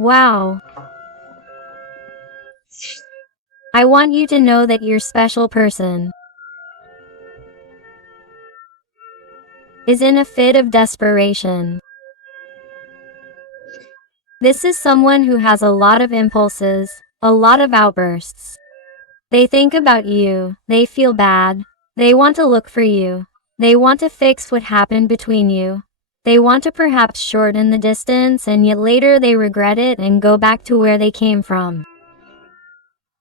Wow. I want you to know that your special person is in a fit of desperation. This is someone who has a lot of impulses, a lot of outbursts. They think about you, they feel bad, they want to look for you, they want to fix what happened between you. They want to perhaps shorten the distance, and yet later they regret it and go back to where they came from.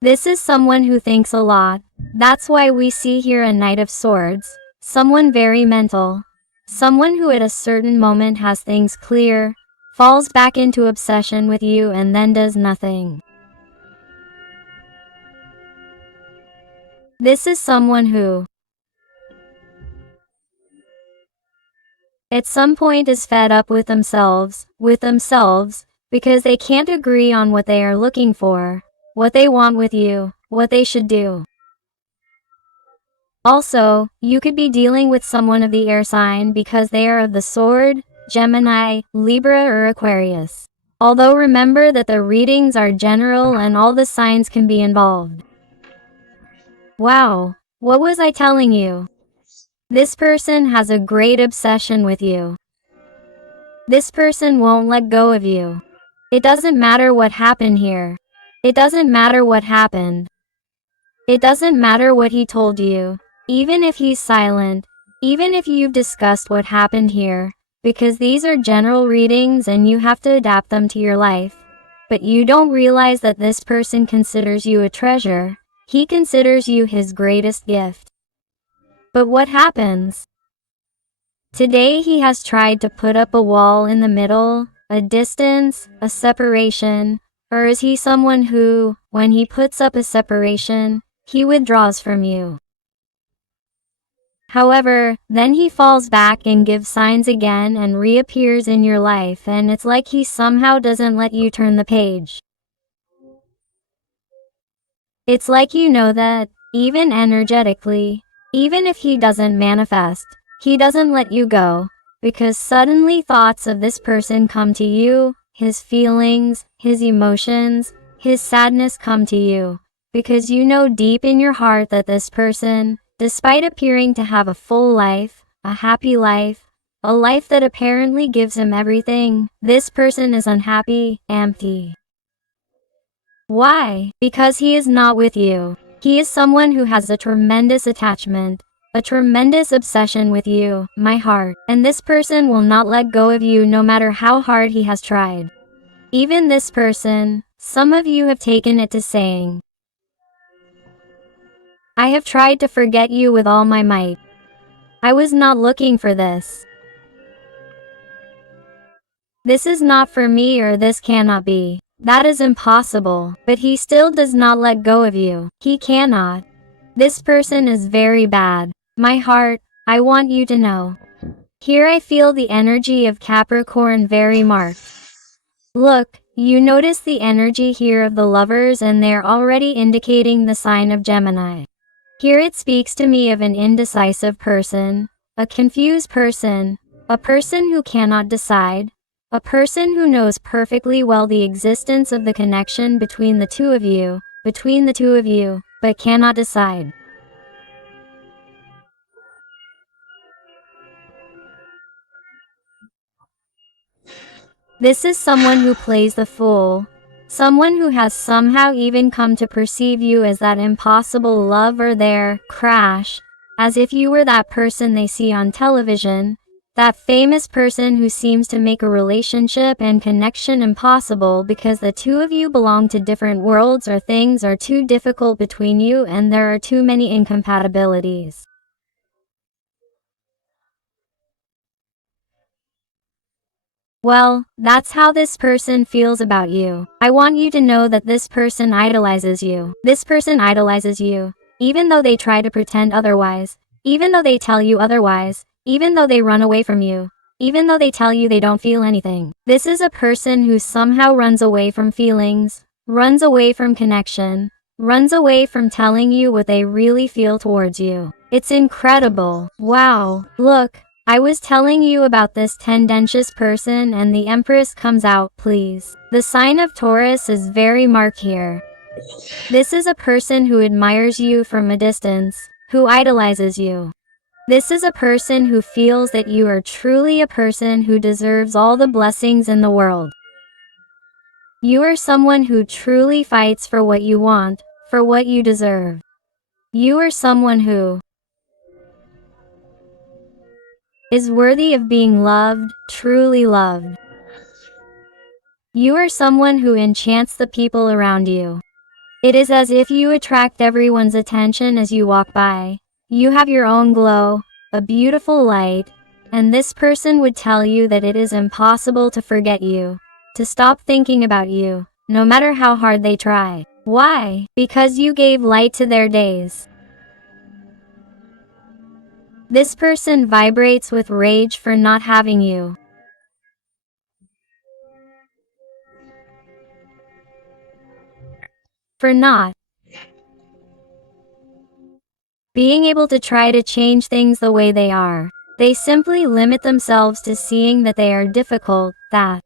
This is someone who thinks a lot. That's why we see here a Knight of Swords, someone very mental, someone who at a certain moment has things clear, falls back into obsession with you and then does nothing. This is someone who at some point is fed up with themselves, because they can't agree on what they are looking for, what they want with you, what they should do. Also, you could be dealing with someone of the air sign because they are of the Sword, Gemini, Libra, or Aquarius. Although remember that the readings are general and all the signs can be involved. Wow, what was I telling you? This person has a great obsession with you. This person won't let go of you. It doesn't matter what happened here. It doesn't matter what happened. It doesn't matter what he told you, even if he's silent, even if you've discussed what happened here, because these are general readings and you have to adapt them to your life. But you don't realize that this person considers you a treasure. He considers you his greatest gift. But what happens? Today he has tried to put up a wall in the middle, a distance, a separation. Or is he someone who, when he puts up a separation, he withdraws from you? However, then he falls back and gives signs again and reappears in your life, and it's like he somehow doesn't let you turn the page. It's like you know that, even energetically, even if he doesn't manifest, he doesn't let you go, because suddenly thoughts of this person come to you, his feelings, his emotions, his sadness come to you, because you know deep in your heart that this person, despite appearing to have a full life, a happy life, a life that apparently gives him everything, this person is unhappy, empty. Why? Because he is not with you. He is someone who has a tremendous attachment, a tremendous obsession with you, my heart, and this person will not let go of you no matter how hard he has tried. Even this person, some of you have taken it to saying, I have tried to forget you with all my might. I was not looking for this. This is not for me, or this cannot be. That is impossible, but he still does not let go of you. He cannot. This person is very bad. My heart, I want you to know. Here I feel the energy of Capricorn very marked. Look, you notice the energy here of the lovers, and they're already indicating the sign of Gemini. Here it speaks to me of an indecisive person, a confused person, a person who cannot decide, a person who knows perfectly well the existence of the connection between the two of you, but cannot decide. This is someone who plays the fool, someone who has somehow even come to perceive you as that impossible love or their crash, as if you were that person they see on television, that famous person who seems to make a relationship and connection impossible because the two of you belong to different worlds, or things are too difficult between you and there are too many incompatibilities. Well, that's how this person feels about you. I want you to know that this person idolizes you. This person idolizes you, even though they try to pretend otherwise, even though they tell you otherwise, even though they run away from you, even though they tell you they don't feel anything. This is a person who somehow runs away from feelings, runs away from connection, runs away from telling you what they really feel towards you. It's incredible. Wow, look. I was telling you about this tendentious person and the Empress comes out, please. The sign of Taurus is very marked here. This is a person who admires you from a distance, who idolizes you. This is a person who feels that you are truly a person who deserves all the blessings in the world. You are someone who truly fights for what you want, for what you deserve. You are someone who is worthy of being loved, truly loved. You are someone who enchants the people around you. It is as if you attract everyone's attention as you walk by. You have your own glow, a beautiful light, and this person would tell you that it is impossible to forget you, to stop thinking about you, no matter how hard they try. Why? Because you gave light to their days. This person vibrates with rage for not having you. For not being able to try to change things the way they are. They simply limit themselves to seeing that they are difficult, that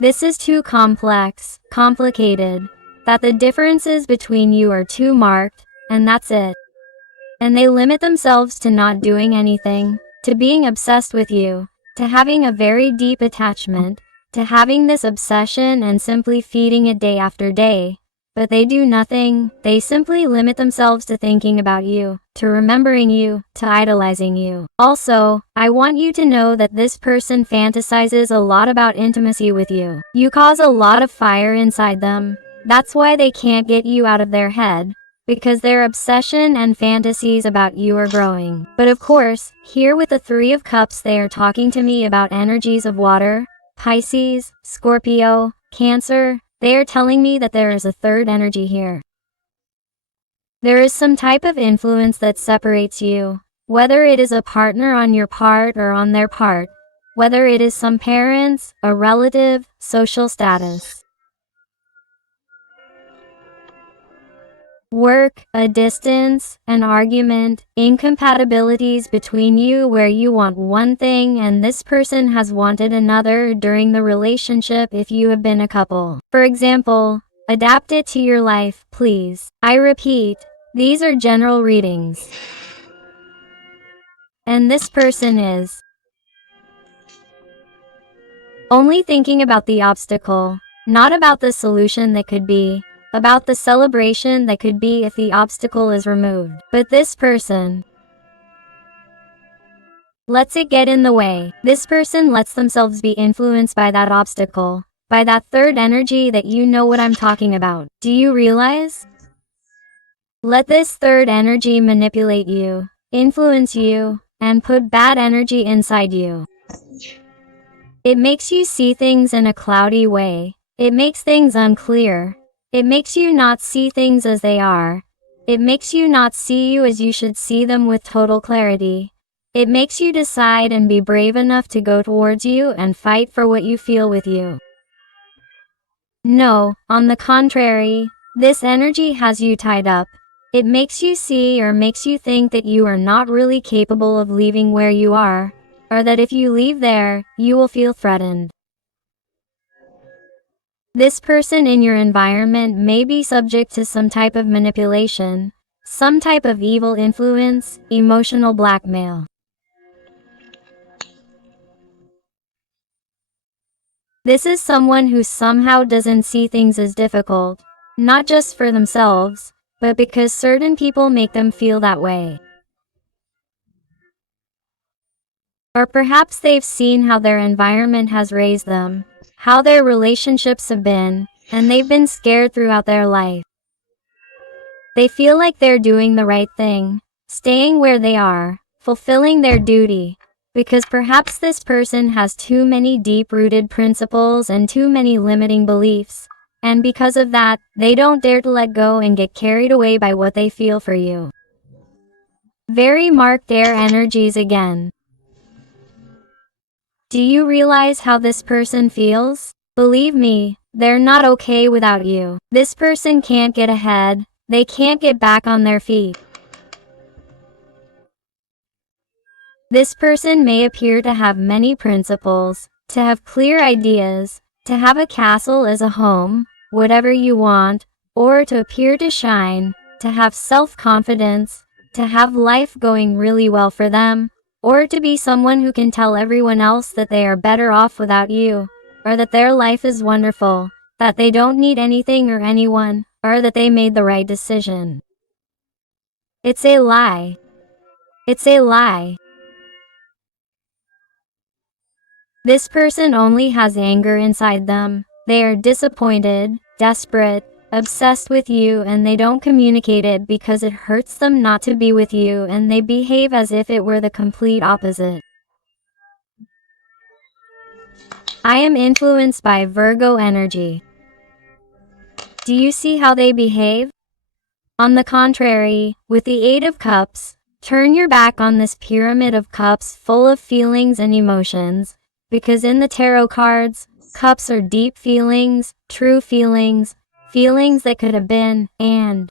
this is too complex, complicated, that the differences between you are too marked, and that's it. And they limit themselves to not doing anything, to being obsessed with you, to having a very deep attachment, to having this obsession and simply feeding it day after day. But they do nothing, they simply limit themselves to thinking about you, to remembering you, to idolizing you. Also, I want you to know that this person fantasizes a lot about intimacy with you. You cause a lot of fire inside them. That's why they can't get you out of their head, because their obsession and fantasies about you are growing. But of course, here with the Three of Cups they are talking to me about energies of water, Pisces, Scorpio, Cancer. They are telling me that there is a third energy here. There is some type of influence that separates you, whether it is a partner on your part or on their part, whether it is some parents, a relative, social status, work, a distance, an argument, incompatibilities between you where you want one thing and this person has wanted another during the relationship if you have been a couple. For example, adapt it to your life, please. I repeat, these are general readings. And this person is only thinking about the obstacle, not about the solution that could be, about the celebration that could be if the obstacle is removed. But this person lets it get in the way. This person lets themselves be influenced by that obstacle, by that third energy that you know what I'm talking about. Do you realize? Let this third energy manipulate you, influence you, and put bad energy inside you. It makes you see things in a cloudy way. It makes things unclear. It makes you not see things as they are. It makes you not see you as you should see them with total clarity. It makes you decide and be brave enough to go towards you and fight for what you feel with you. No, on the contrary, this energy has you tied up. It makes you see or makes you think that you are not really capable of leaving where you are, or that if you leave there, you will feel threatened. This person in your environment may be subject to some type of manipulation, some type of evil influence, emotional blackmail. This is someone who somehow doesn't see things as difficult, not just for themselves, but because certain people make them feel that way. Or perhaps they've seen how their environment has raised them, how their relationships have been, and they've been scared throughout their life. They feel like they're doing the right thing, staying where they are, fulfilling their duty, because perhaps this person has too many deep-rooted principles and too many limiting beliefs, and because of that, they don't dare to let go and get carried away by what they feel for you. Very marked air energies again. Do you realize how this person feels? Believe me, they're not okay without you. This person can't get ahead, they can't get back on their feet. This person may appear to have many principles, to have clear ideas, to have a castle as a home, whatever you want, or to appear to shine, to have self-confidence, to have life going really well for them, or to be someone who can tell everyone else that they are better off without you, or that their life is wonderful, that they don't need anything or anyone, or that they made the right decision. It's a lie. It's a lie. This person only has anger inside them. They are disappointed, desperate, obsessed with you, and they don't communicate it because it hurts them not to be with you, and they behave as if it were the complete opposite. I am influenced by Virgo energy. Do you see how they behave? On the contrary, with the Eight of Cups, turn your back on this pyramid of cups full of feelings and emotions, because in the tarot cards, cups are deep feelings, true feelings, feelings that could have been, and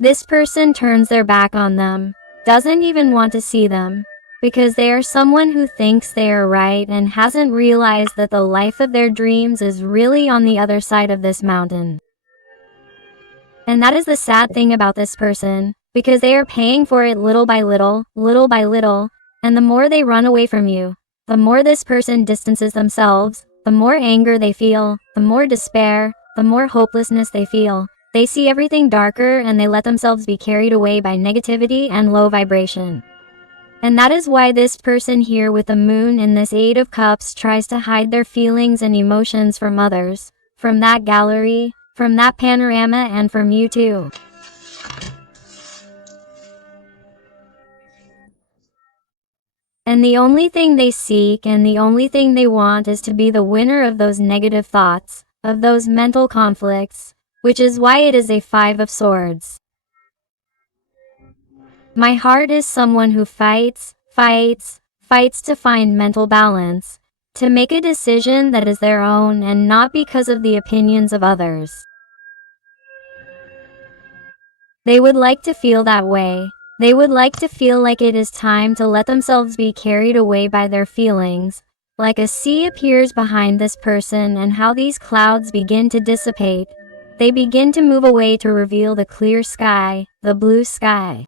this person turns their back on them, doesn't even want to see them, because they are someone who thinks they are right and hasn't realized that the life of their dreams is really on the other side of this mountain. And that is the sad thing about this person, because they are paying for it little by little, and the more they run away from you, the more this person distances themselves, the more anger they feel, the more despair, the more hopelessness they feel. They see everything darker and they let themselves be carried away by negativity and low vibration. And that is why this person here with the moon in this Eight of Cups tries to hide their feelings and emotions from others, from that gallery, from that panorama, and from you too. And the only thing they seek and the only thing they want is to be the winner of those negative thoughts, of those mental conflicts, which is why it is a Five of Swords. My heart is someone who fights to find mental balance, to make a decision that is their own and not because of the opinions of others. They would like to feel that way. They would like to feel like it is time to let themselves be carried away by their feelings, like a sea appears behind this person and how these clouds begin to dissipate. They begin to move away to reveal the clear sky, the blue sky.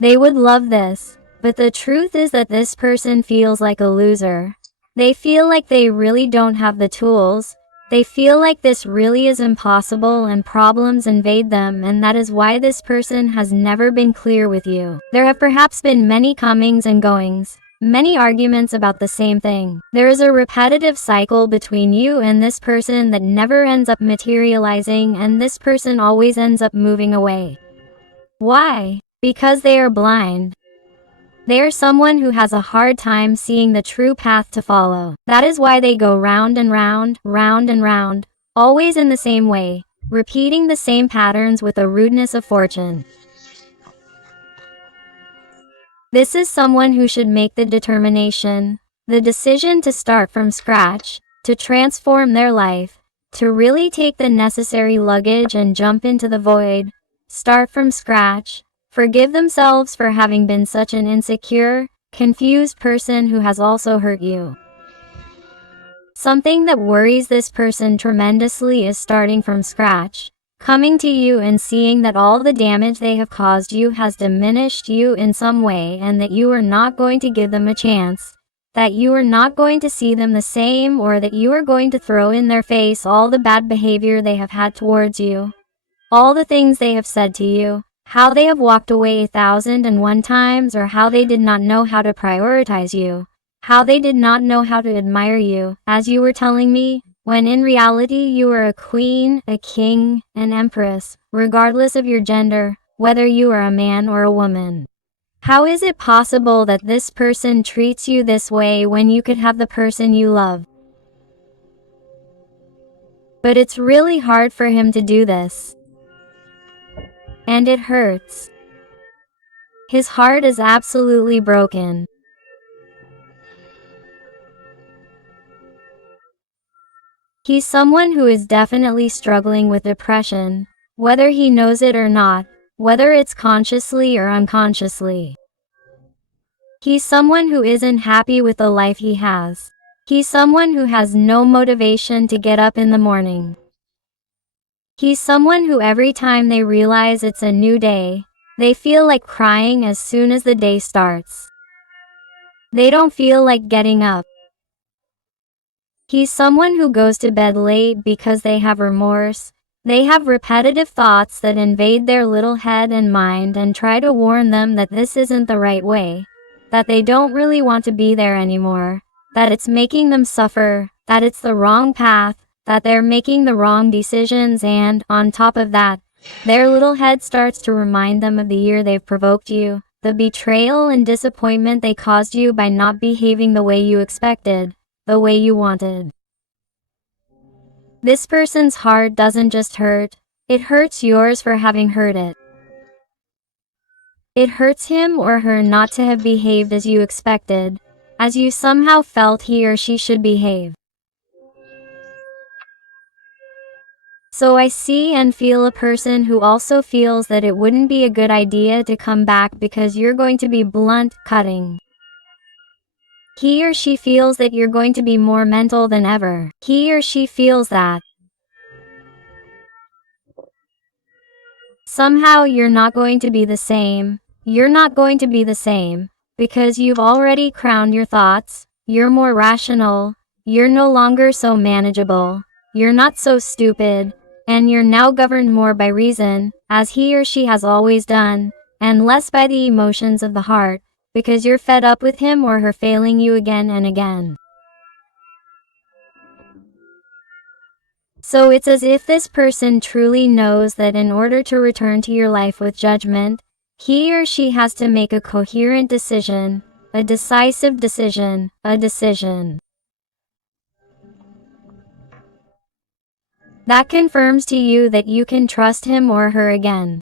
They would love this, but the truth is that this person feels like a loser. They feel like they really don't have the tools. They feel like this really is impossible and problems invade them, and that is why this person has never been clear with you. There have perhaps been many comings and goings, many arguments about the same thing. There is a repetitive cycle between you and this person that never ends up materializing, and this person always ends up moving away. Why? Because they are blind. They are someone who has a hard time seeing the true path to follow. That is why they go round and round, always in the same way, repeating the same patterns with a rudeness of fortune. This is someone who should make the determination, the decision to start from scratch, to transform their life, to really take the necessary luggage and jump into the void, start from scratch. Forgive themselves for having been such an insecure, confused person who has also hurt you. Something that worries this person tremendously is starting from scratch, coming to you and seeing that all the damage they have caused you has diminished you in some way, and that you are not going to give them a chance, that you are not going to see them the same, or that you are going to throw in their face all the bad behavior they have had towards you, all the things they have said to you, how they have walked away 1,001 times, or how they did not know how to prioritize you, how they did not know how to admire you, as you were telling me, when in reality you are a queen, a king, an empress, regardless of your gender, whether you are a man or a woman. How is it possible that this person treats you this way when you could have the person you love? But it's really hard for him to do this. And it hurts. His heart is absolutely broken. He's someone who is definitely struggling with depression, whether he knows it or not, whether it's consciously or unconsciously. He's someone who isn't happy with the life he has. He's someone who has no motivation to get up in the morning. He's someone who every time they realize it's a new day, they feel like crying as soon as the day starts. They don't feel like getting up. He's someone who goes to bed late because they have remorse. They have repetitive thoughts that invade their little head and mind and try to warn them that this isn't the right way, that they don't really want to be there anymore, that it's making them suffer, that it's the wrong path, that they're making the wrong decisions, and, on top of that, their little head starts to remind them of the year they've provoked you, the betrayal and disappointment they caused you by not behaving the way you expected, the way you wanted. This person's heart doesn't just hurt, it hurts yours for having hurt it. It hurts him or her not to have behaved as you expected, as you somehow felt he or she should behave. So I see and feel a person who also feels that it wouldn't be a good idea to come back because you're going to be blunt, cutting. He or she feels that you're going to be more mental than ever. He or she feels that somehow you're not going to be the same. You're not going to be the same because you've already crowned your thoughts. You're more rational. You're no longer so manageable. You're not so stupid. And you're now governed more by reason, as he or she has always done, and less by the emotions of the heart, because you're fed up with him or her failing you again and again. So it's as if this person truly knows that in order to return to your life with judgment, he or she has to make a coherent decision, a decisive decision, a decision that confirms to you that you can trust him or her again.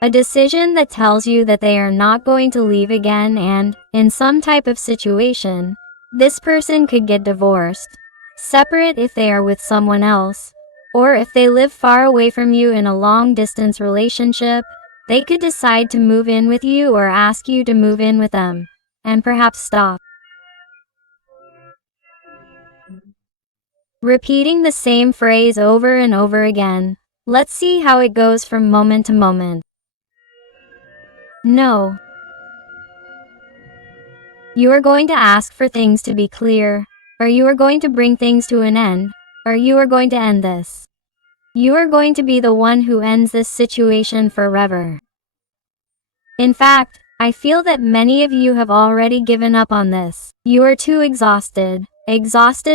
A decision that tells you that they are not going to leave again, and, in some type of situation, this person could get divorced, separate if they are with someone else, or if they live far away from you in a long-distance relationship, they could decide to move in with you or ask you to move in with them, and perhaps stop repeating the same phrase over and over again. Let's see how it goes from moment to moment. No. You are going to ask for things to be clear, or you are going to bring things to an end, or you are going to end this. You are going to be the one who ends this situation forever. In fact, I feel that many of you have already given up on this. You are too exhausted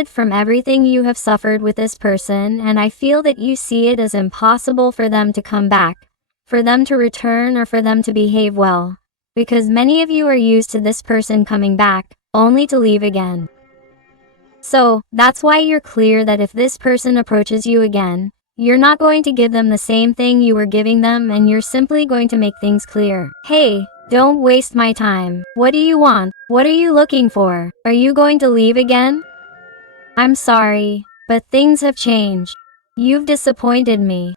from everything you have suffered with this person, and I feel that you see it as impossible for them to come back, for them to return, or for them to behave well, because many of you are used to this person coming back, only to leave again. So, that's why you're clear that if this person approaches you again, you're not going to give them the same thing you were giving them, and you're simply going to make things clear. Hey, don't waste my time. What do you want? What are you looking for? Are you going to leave again? I'm sorry, but things have changed. You've disappointed me.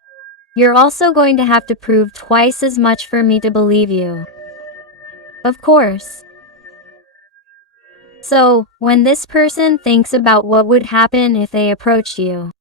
You're also going to have to prove twice as much for me to believe you. Of course. So, when this person thinks about what would happen if they approached you,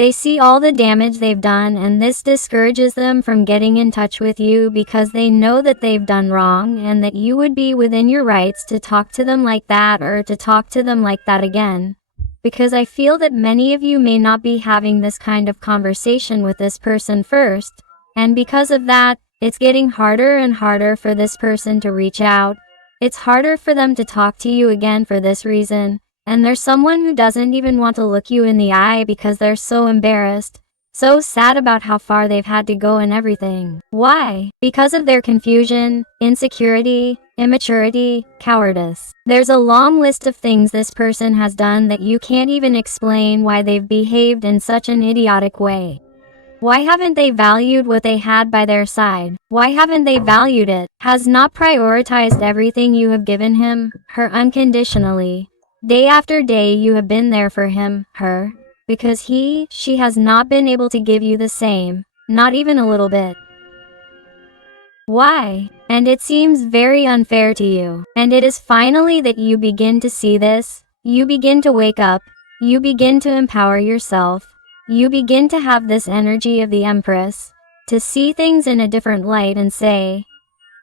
they see all the damage they've done, and this discourages them from getting in touch with you because they know that they've done wrong and that you would be within your rights to talk to them like that or to talk to them like that again. Because I feel that many of you may not be having this kind of conversation with this person first, and because of that, it's getting harder and harder for this person to reach out. It's harder for them to talk to you again for this reason. And there's someone who doesn't even want to look you in the eye because they're so embarrassed, so sad about how far they've had to go and everything. Why? Because of their confusion, insecurity, immaturity, cowardice. There's a long list of things this person has done that you can't even explain why they've behaved in such an idiotic way. Why haven't they valued what they had by their side? Why haven't they valued it? Has not prioritized everything you have given him, her unconditionally. Day after day you have been there for him, her, because she has not been able to give you the same, not even a little bit. Why? And it seems very unfair to you. And it is finally that you begin to see this, you begin to wake up, you begin to empower yourself, you begin to have this energy of the Empress, to see things in a different light and say,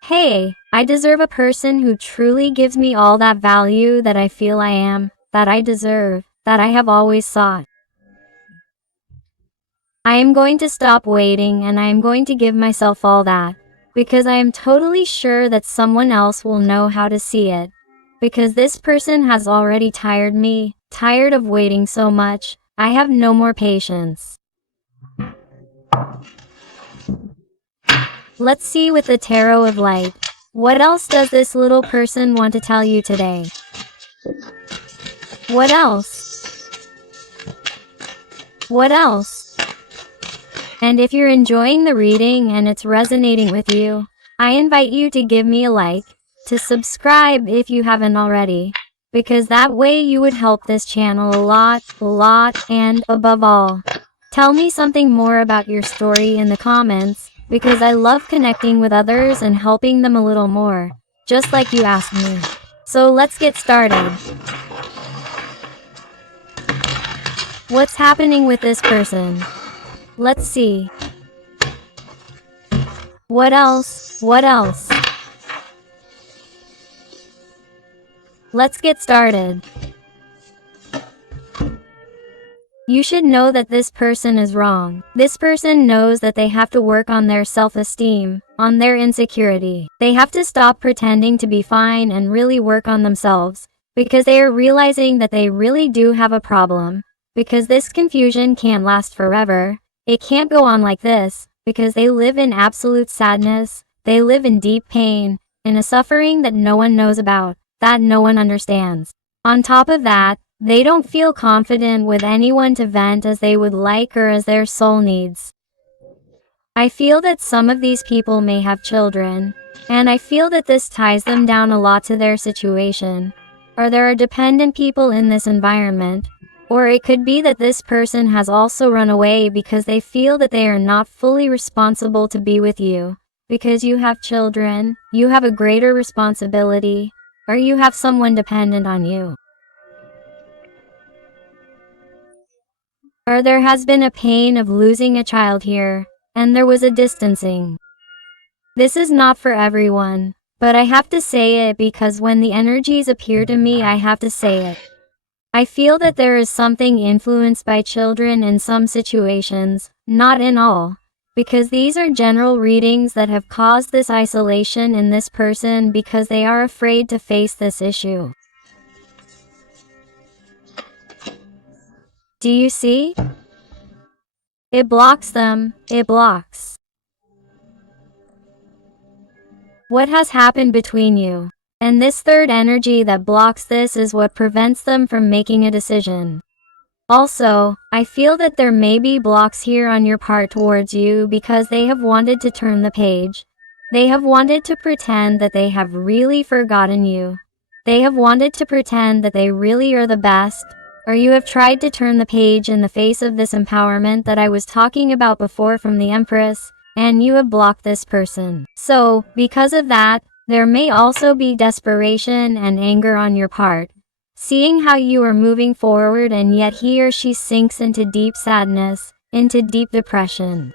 hey, I deserve a person who truly gives me all that value that I feel I am, that I deserve, that I have always sought. I am going to stop waiting and I am going to give myself all that, because I am totally sure that someone else will know how to see it, because this person has already tired me, tired of waiting so much. I have no more patience. Let's see with the Tarot of Light. What else does this little person want to tell you today? What else? What else? And if you're enjoying the reading and it's resonating with you, I invite you to give me a like, to subscribe if you haven't already, because that way you would help this channel a lot, and above all, tell me something more about your story in the comments, because I love connecting with others and helping them a little more, just like you asked me. So let's get started. What's happening with this person? Let's see. What else? What else? Let's get started. You should know that this person is wrong. This person knows that they have to work on their self-esteem, on their insecurity. They have to stop pretending to be fine and really work on themselves, because they are realizing that they really do have a problem, because this confusion can't last forever. It can't go on like this, because they live in absolute sadness, they live in deep pain, in a suffering that no one knows about, that no one understands. On top of that, they don't feel confident with anyone to vent as they would like or as their soul needs. I feel that some of these people may have children, and I feel that this ties them down a lot to their situation, or there are dependent people in this environment, or it could be that this person has also run away because they feel that they are not fully responsible to be with you, because you have children, you have a greater responsibility, or you have someone dependent on you. Or there has been a pain of losing a child here, and there was a distancing. This is not for everyone, but I have to say it because when the energies appear to me, I have to say it. I feel that there is something influenced by children in some situations, not in all, because these are general readings that have caused this isolation in this person because they are afraid to face this issue. Do you see? It blocks them, it blocks. What has happened between you? And this third energy that blocks this is what prevents them from making a decision. Also, I feel that there may be blocks here on your part towards you because they have wanted to turn the page. They have wanted to pretend that they have really forgotten you. They have wanted to pretend that they really are the best, or you have tried to turn the page in the face of this empowerment that I was talking about before from the Empress, and you have blocked this person. So, because of that, there may also be desperation and anger on your part, seeing how you are moving forward and yet he or she sinks into deep sadness, into deep depression.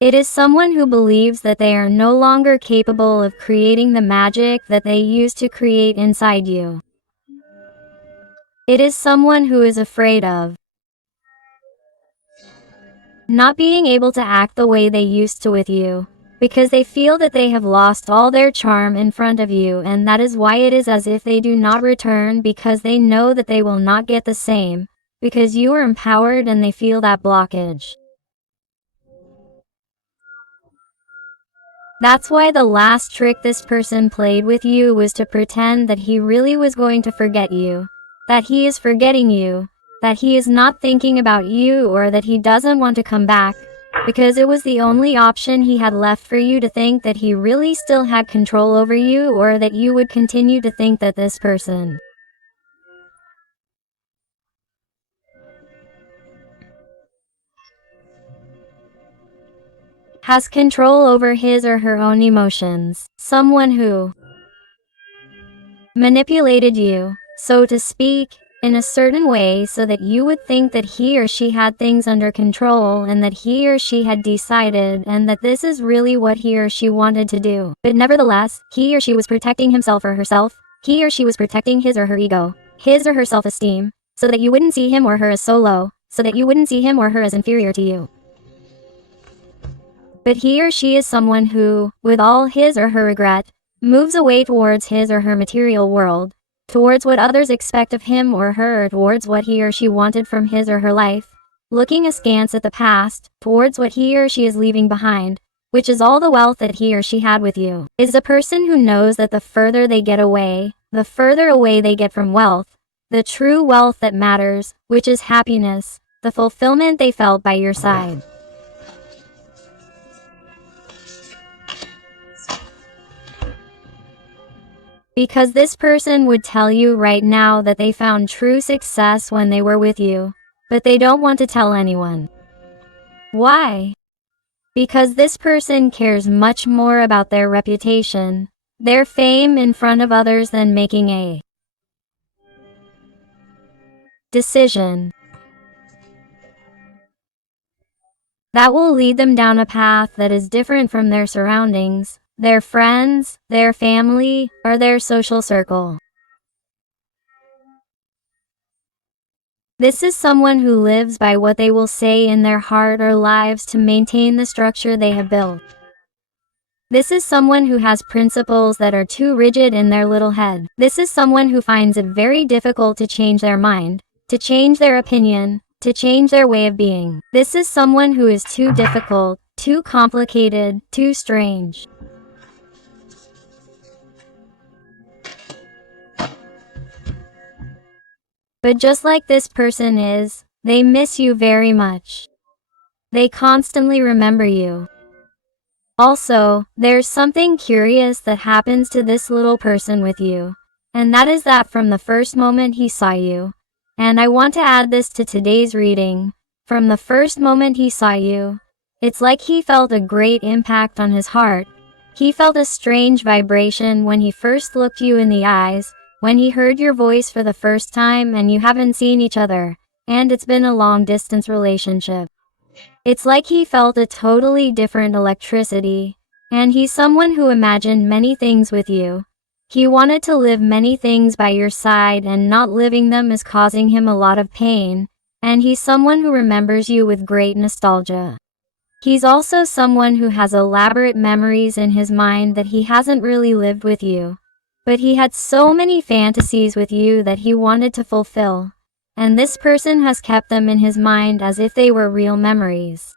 It is someone who believes that they are no longer capable of creating the magic that they used to create inside you. It is someone who is afraid of not being able to act the way they used to with you, because they feel that they have lost all their charm in front of you, and that is why it is as if they do not return, because they know that they will not get the same, because you are empowered and they feel that blockage. That's why the last trick this person played with you was to pretend that he really was going to forget you, that he is forgetting you, that he is not thinking about you, or that he doesn't want to come back, because it was the only option he had left for you to think that he really still had control over you, or that you would continue to think that this person has control over his or her own emotions. Someone who manipulated you, so to speak, in a certain way so that you would think that he or she had things under control and that he or she had decided and that this is really what he or she wanted to do. But nevertheless, he or she was protecting himself or herself. He or she was protecting his or her ego, his or her self-esteem, so that you wouldn't see him or her as so low, so that you wouldn't see him or her as inferior to you. But he or she is someone who, with all his or her regret, moves away towards his or her material world, towards what others expect of him or her, or towards what he or she wanted from his or her life, looking askance at the past, towards what he or she is leaving behind, which is all the wealth that he or she had with you, is a person who knows that the further they get away, the further away they get from wealth, the true wealth that matters, which is happiness, the fulfillment they felt by your side. Because this person would tell you right now that they found true success when they were with you, but they don't want to tell anyone. Why? Because this person cares much more about their reputation, their fame in front of others than making a decision that will lead them down a path that is different from their surroundings, their friends, their family, or their social circle. This is someone who lives by what they will say in their heart or lives to maintain the structure they have built. This is someone who has principles that are too rigid in their little head. This is someone who finds it very difficult to change their mind, to change their opinion, to change their way of being. This is someone who is too difficult, too complicated, too strange. But just like this person is, they miss you very much. They constantly remember you. Also, there's something curious that happens to this little person with you, and that is that from the first moment he saw you, and I want to add this to today's reading, from the first moment he saw you, it's like he felt a great impact on his heart. He felt a strange vibration when he first looked you in the eyes, when he heard your voice for the first time and you haven't seen each other, and it's been a long-distance relationship. It's like he felt a totally different electricity, and he's someone who imagined many things with you. He wanted to live many things by your side, and not living them is causing him a lot of pain, and he's someone who remembers you with great nostalgia. He's also someone who has elaborate memories in his mind that he hasn't really lived with you. But he had so many fantasies with you that he wanted to fulfill, and this person has kept them in his mind as if they were real memories.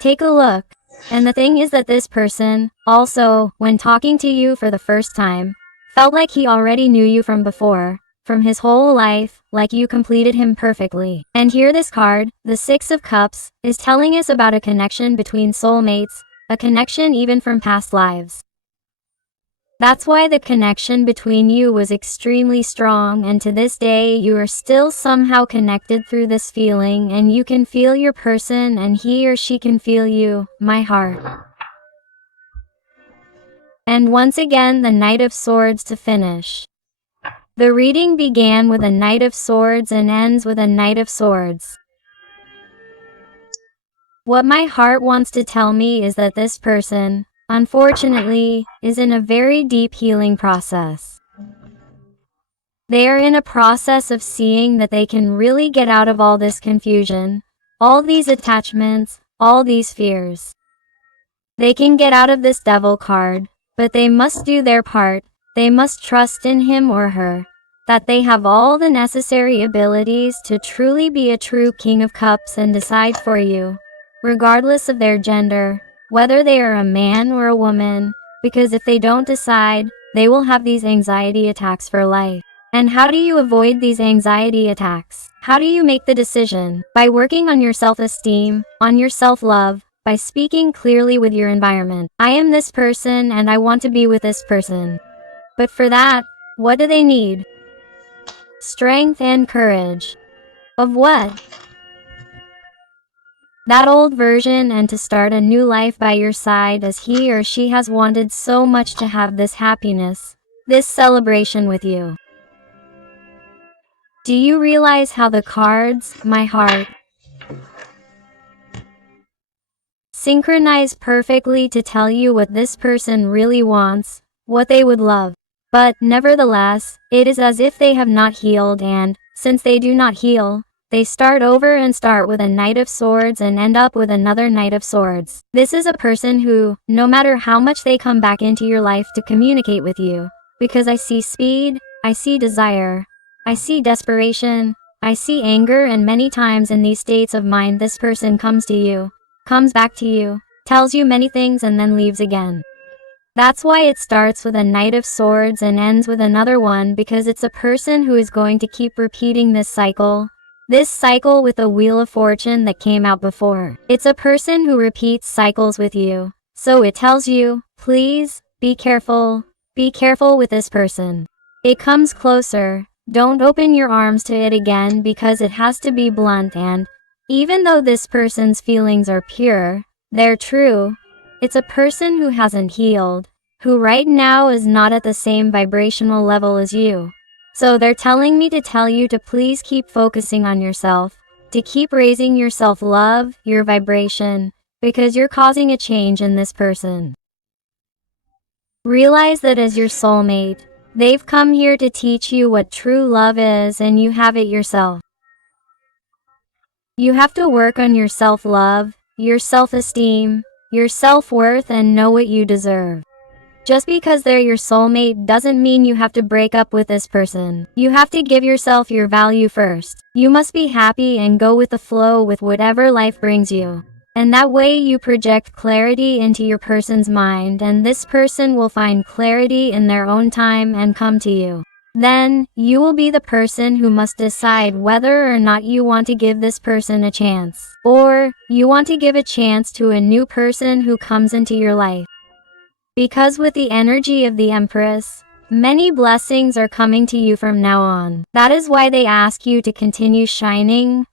Take a look, and the thing is that this person, also, when talking to you for the first time, felt like he already knew you from before, from his whole life, like you completed him perfectly. And here this card, the Six of Cups, is telling us about a connection between soulmates, a connection even from past lives. That's why the connection between you was extremely strong, and to this day you are still somehow connected through this feeling, and you can feel your person and he or she can feel you, my heart. And once again the Knight of Swords to finish. The reading began with a Knight of Swords and ends with a Knight of Swords. What my heart wants to tell me is that this person, unfortunately, is in a very deep healing process. They are in a process of seeing that they can really get out of all this confusion, all these attachments, all these fears. They can get out of this Devil card, but they must do their part. They must trust in him or her, that they have all the necessary abilities to truly be a true King of Cups and decide for you, regardless of their gender, whether they are a man or a woman, because if they don't decide, they will have these anxiety attacks for life. And how do you avoid these anxiety attacks? How do you make the decision? By working on your self-esteem, on your self-love, by speaking clearly with your environment. I am this person and I want to be with this person. But for that, what do they need? Strength and courage. Of what? That old version, and to start a new life by your side, as he or she has wanted so much to have this happiness, this celebration with you. Do you realize how the cards, my heart, synchronize perfectly to tell you what this person really wants, what they would love? But, nevertheless, it is as if they have not healed, and, since they do not heal, they start over and start with a Knight of Swords and end up with another Knight of Swords. This is a person who, no matter how much they come back into your life to communicate with you, because I see speed, I see desire, I see desperation, I see anger, and many times in these states of mind this person comes to you, comes back to you, tells you many things and then leaves again. That's why it starts with a Knight of Swords and ends with another one, because it's a person who is going to keep repeating this cycle with the Wheel of Fortune that came out before. It's a person who repeats cycles with you. So it tells you, please, be careful with this person. It comes closer, don't open your arms to it again, because it has to be blunt, and even though this person's feelings are pure, they're true, it's a person who hasn't healed, who right now is not at the same vibrational level as you. So they're telling me to tell you to please keep focusing on yourself, to keep raising your self-love, your vibration, because you're causing a change in this person. Realize that as your soulmate, they've come here to teach you what true love is, and you have it yourself. You have to work on your self-love, your self-esteem, your self-worth, and know what you deserve. Just because they're your soulmate doesn't mean you have to break up with this person. You have to give yourself your value first. You must be happy and go with the flow with whatever life brings you. And that way you project clarity into your person's mind, and this person will find clarity in their own time and come to you. Then, you will be the person who must decide whether or not you want to give this person a chance, or you want to give a chance to a new person who comes into your life. Because with the energy of the Empress, many blessings are coming to you from now on. That is why they ask you to continue shining,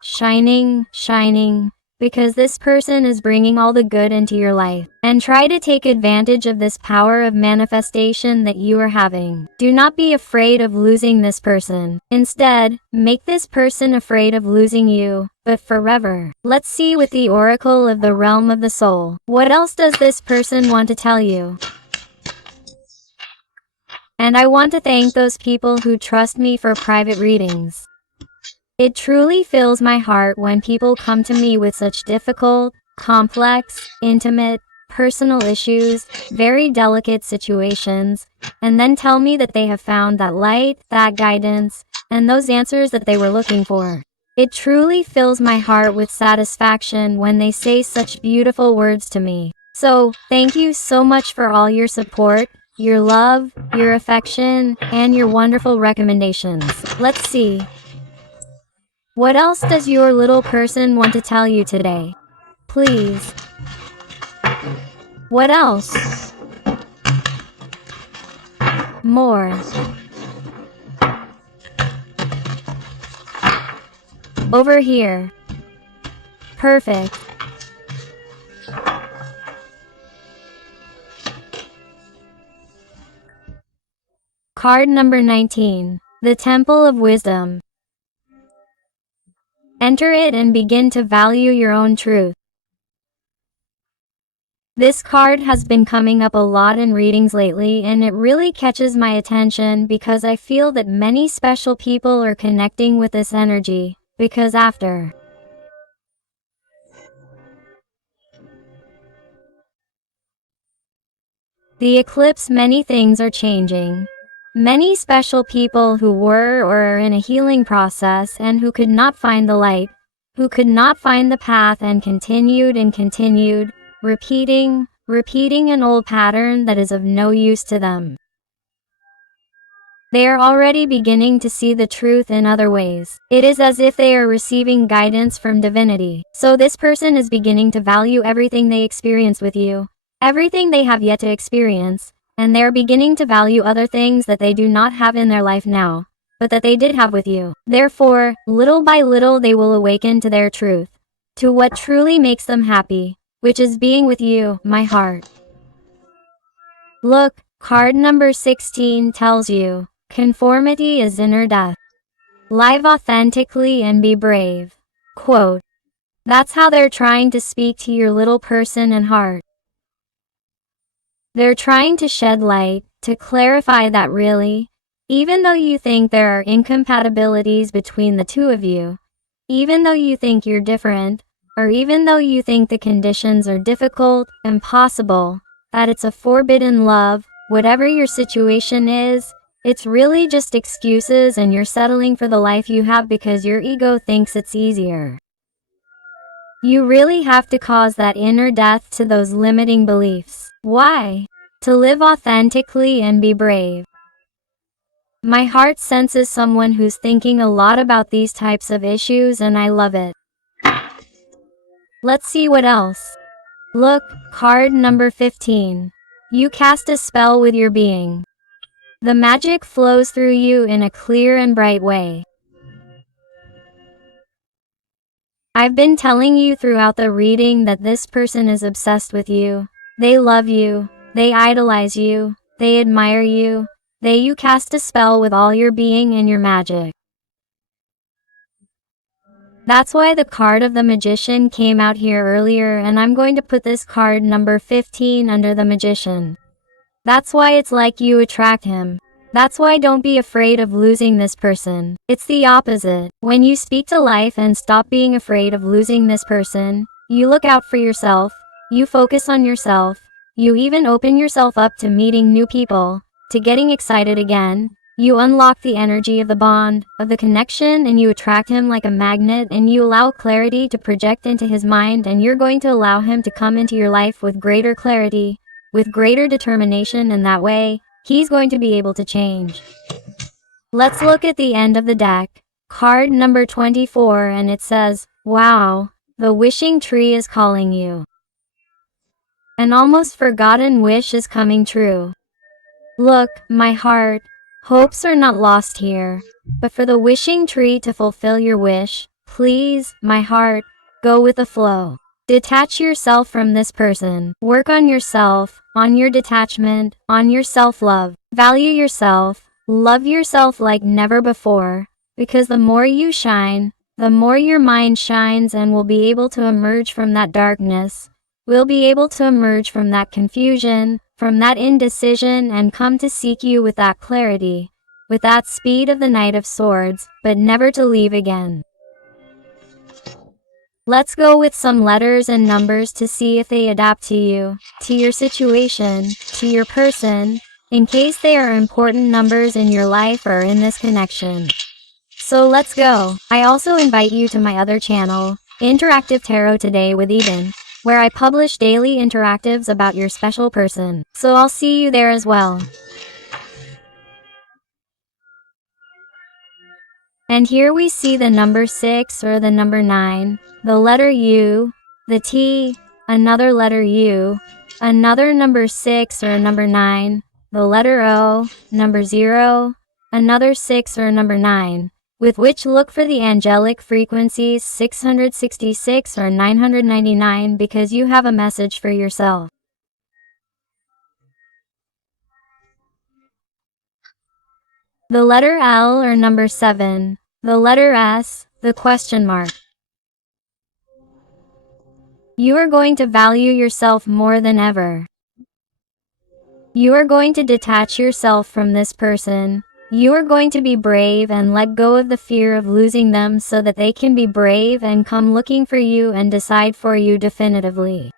because this person is bringing all the good into your life. And try to take advantage of this power of manifestation that you are having. Do not be afraid of losing this person. Instead, make this person afraid of losing you, but forever. Let's see with the Oracle of the Realm of the Soul. What else does this person want to tell you? And I want to thank those people who trust me for private readings. It truly fills my heart when people come to me with such difficult, complex, intimate, personal issues, very delicate situations, and then tell me that they have found that light, that guidance, and those answers that they were looking for. It truly fills my heart with satisfaction when they say such beautiful words to me. So, thank you so much for all your support, your love, your affection, and your wonderful recommendations. Let's see. What else does your little person want to tell you today? Please. What else? More. Over here. Perfect. Card number 19. The Temple of Wisdom. Enter it and begin to value your own truth. This card has been coming up a lot in readings lately, and it really catches my attention because I feel that many special people are connecting with this energy, because after the eclipse, many things are changing. Many special people who were or are in a healing process and who could not find the light, who could not find the path, and continued, repeating an old pattern that is of no use to them. They are already beginning to see the truth in other ways. It is as if they are receiving guidance from divinity. So this person is beginning to value everything they experience with you, everything they have yet to experience, and they are beginning to value other things that they do not have in their life now, but that they did have with you. Therefore, little by little they will awaken to their truth, to what truly makes them happy, which is being with you, my heart. Look, card number 16 tells you, conformity is inner death. Live authentically and be brave. Quote. That's how they're trying to speak to your little person and heart. They're trying to shed light, to clarify that really, even though you think there are incompatibilities between the two of you, even though you think you're different, or even though you think the conditions are difficult, impossible, that it's a forbidden love, whatever your situation is, it's really just excuses and you're settling for the life you have because your ego thinks it's easier. You really have to cause that inner death to those limiting beliefs. Why? To live authentically and be brave. My heart senses someone who's thinking a lot about these types of issues and I love it. Let's see what else. Look, card number 15. You cast a spell with your being. The magic flows through you in a clear and bright way. I've been telling you throughout the reading that this person is obsessed with you. They love you, they idolize you, they admire you, you cast a spell with all your being and your magic. That's why the card of the magician came out here earlier and I'm going to put this card number 15 under the magician. That's why it's like you attract him. That's why don't be afraid of losing this person. It's the opposite. When you speak to life and stop being afraid of losing this person, you look out for yourself, you focus on yourself, you even open yourself up to meeting new people, to getting excited again, you unlock the energy of the bond, of the connection and you attract him like a magnet and you allow clarity to project into his mind and you're going to allow him to come into your life with greater clarity, with greater determination and that way, he's going to be able to change. Let's look at the end of the deck, card number 24 and it says, wow, the wishing tree is calling you. An almost forgotten wish is coming true. Look, my heart, hopes are not lost here, but for the wishing tree to fulfill your wish, please, my heart, go with the flow. Detach yourself from this person. Work on yourself, on your detachment, on your self-love. Value yourself, love yourself like never before, because the more you shine, the more your mind shines and will be able to emerge from that darkness. We'll be able to emerge from that confusion, from that indecision and come to seek you with that clarity, with that speed of the Knight of Swords, but never to leave again. Let's go with some letters and numbers to see if they adapt to you, to your situation, to your person, in case they are important numbers in your life or in this connection. So let's go. I also invite you to my other channel, Interactive Tarot Today with Eden, where I publish daily interactives about your special person. So I'll see you there as well. And here we see the number 6 or the number 9, the letter U, the T, another letter U, another number 6 or number 9, the letter O, number 0, another 6 or number 9, with which look for the angelic frequencies 666 or 999 because you have a message for yourself. The letter L or number 7, the letter S, the question mark. You are going to value yourself more than ever. You are going to detach yourself from this person. You are going to be brave and let go of the fear of losing them so that they can be brave and come looking for you and decide for you definitively.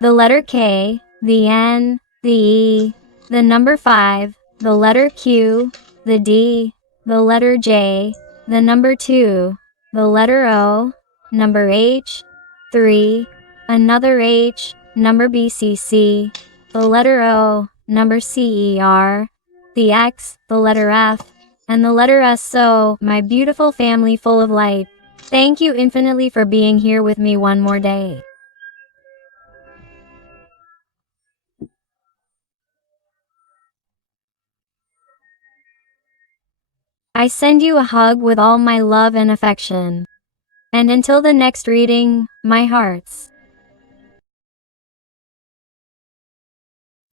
The letter K, the N, the E, the number 5, the letter Q, the D, the letter J, the number 2, the letter O, number H, 3, another H, number BCC, the letter O, number CER, the X, the letter F, and the letter S. So, my beautiful family full of light, thank you infinitely for being here with me one more day. I send you a hug with all my love and affection. And until the next reading, my hearts.